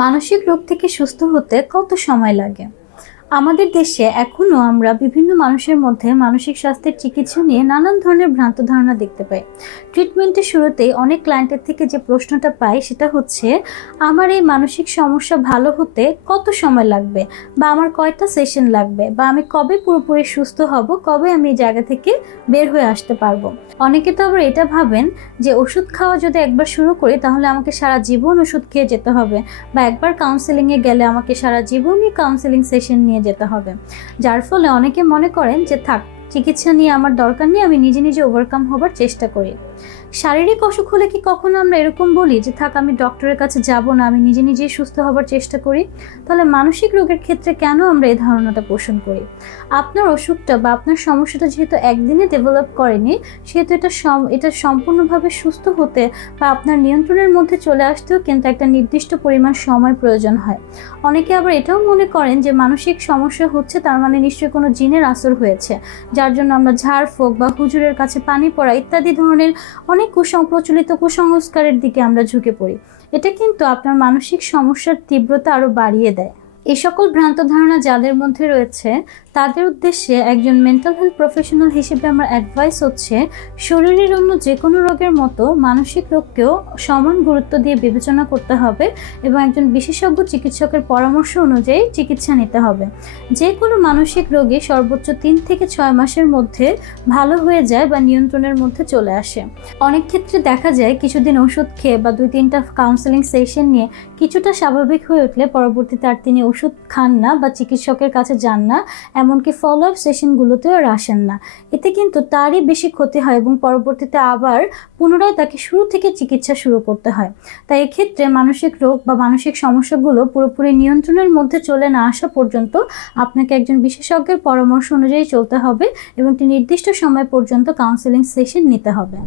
মানসিক রোগ থেকে সুস্থ হতে কত সময় লাগে? আমাদের দেশে এখনো আমরা বিভিন্ন মানুষের মধ্যে মানসিক স্বাস্থ্যের চিকিৎসা নিয়ে নানান ধরনের ভ্রান্ত ধারণা দেখতে পাই। ট্রিটমেন্টের শুরুতেই অনেক ক্লায়েন্টের থেকে যে প্রশ্নটা পাই সেটা হচ্ছে, আমার এই মানসিক সমস্যা ভালো হতে কত সময় লাগবে, বা আমার কয়টা সেশন লাগবে, বা আমি কবে পুরোপুরি সুস্থ হব, কবে আমি এই জায়গা থেকে বের হয়ে আসতে পারবো। অনেকে তো আবার এটা ভাবেন যে ওষুধ খাওয়া যদি একবার শুরু করি তাহলে আমাকে সারা জীবন ওষুধ খেয়ে যেতে হবে, বা একবার কাউন্সেলিংয়ে গেলে আমাকে সারা জীবনই কাউন্সেলিং সেশন নিয়ে যেতে হবে। যার ফলে অনেকে মনে করেন যে থাক, চিকিৎসা নিয়ে আমার দরকার নেই, আমি নিজে নিজে ওভারকাম হবার চেষ্টা করি। শারীরিক অসুখ হলে কি কখনো আমরা এরকম বলি যে থাক, আমি ডক্টরের কাছে যাব না, আমি নিজে নিজেই সুস্থ হবার চেষ্টা করি? তাহলে মানসিক রোগের ক্ষেত্রে কেন আমরা এই ধারণাটা পোষণ করি? আপনার অসুখটা বা আপনার সমস্যাটা যেহেতু একদিনে ডেভেলপ করেনি, সেহেতু এটা সম্পূর্ণভাবে সুস্থ হতে বা আপনার নিয়ন্ত্রণের মধ্যে চলে আসতেও কিন্তু একটা নির্দিষ্ট পরিমাণ সময় প্রয়োজন হয়। অনেকে আবার এটাও মনে করেন যে মানসিক সমস্যা হচ্ছে তার মানে নিশ্চয়ই কোনো জিনের আসর হয়েছে, যার জন্য আমরা ঝাড়ফুঁক বা হুজুরের কাছে পানি পড়া ইত্যাদি ধরনের অনেক প্রচলিত কুসংস্কারের দিকে আমরা ঝুঁকে পড়ি। এটা কিন্তু আপনার মানসিক সমস্যার তীব্রতা আরো বাড়িয়ে দেয়। এই সকল ভ্রান্ত ধারণা যাদের মধ্যে রয়েছে তাদের উদ্দেশ্যে একজন মেন্টাল হেলথ প্রফেশনাল হিসেবে আমার অ্যাডভাইস হচ্ছে, শরীরের অন্য যে কোনো রোগের মতো মানসিক রোগকেও সমান গুরুত্ব দিয়ে বিবেচনা করতে হবে এবং একজন বিশেষজ্ঞ চিকিৎসকের পরামর্শ অনুযায়ী চিকিৎসা নিতে হবে। যে কোনো মানসিক রোগী সর্বোচ্চ 3 থেকে 6 মাসের মধ্যে ভালো হয়ে যায় বা নিয়ন্ত্রণের মধ্যে চলে আসে। অনেক ক্ষেত্রে দেখা যায় কিছুদিন ওষুধ খেয়ে বা 2-3টা কাউন্সেলিং সেশন নিয়ে কিছুটা স্বাভাবিক হয়ে উঠলে পরবর্তীতে আর তিনি ওষুধ খান না বা চিকিৎসকের কাছে যান না, এমনকি ফলো আপ সেশনগুলোতেও আর আসেন না। এতে কিন্তু তারই বেশি ক্ষতি হয় এবং পরবর্তীতে আবার পুনরায় তাকে শুরু থেকে চিকিৎসা শুরু করতে হয়। তাই এক্ষেত্রে মানসিক রোগ বা মানসিক সমস্যাগুলো পুরোপুরি নিয়ন্ত্রণের মধ্যে চলে না আসা পর্যন্ত আপনাকে একজন বিশেষজ্ঞের পরামর্শ অনুযায়ী চলতে হবে এবং একটি নির্দিষ্ট সময় পর্যন্ত কাউন্সেলিং সেশন নিতে হবে।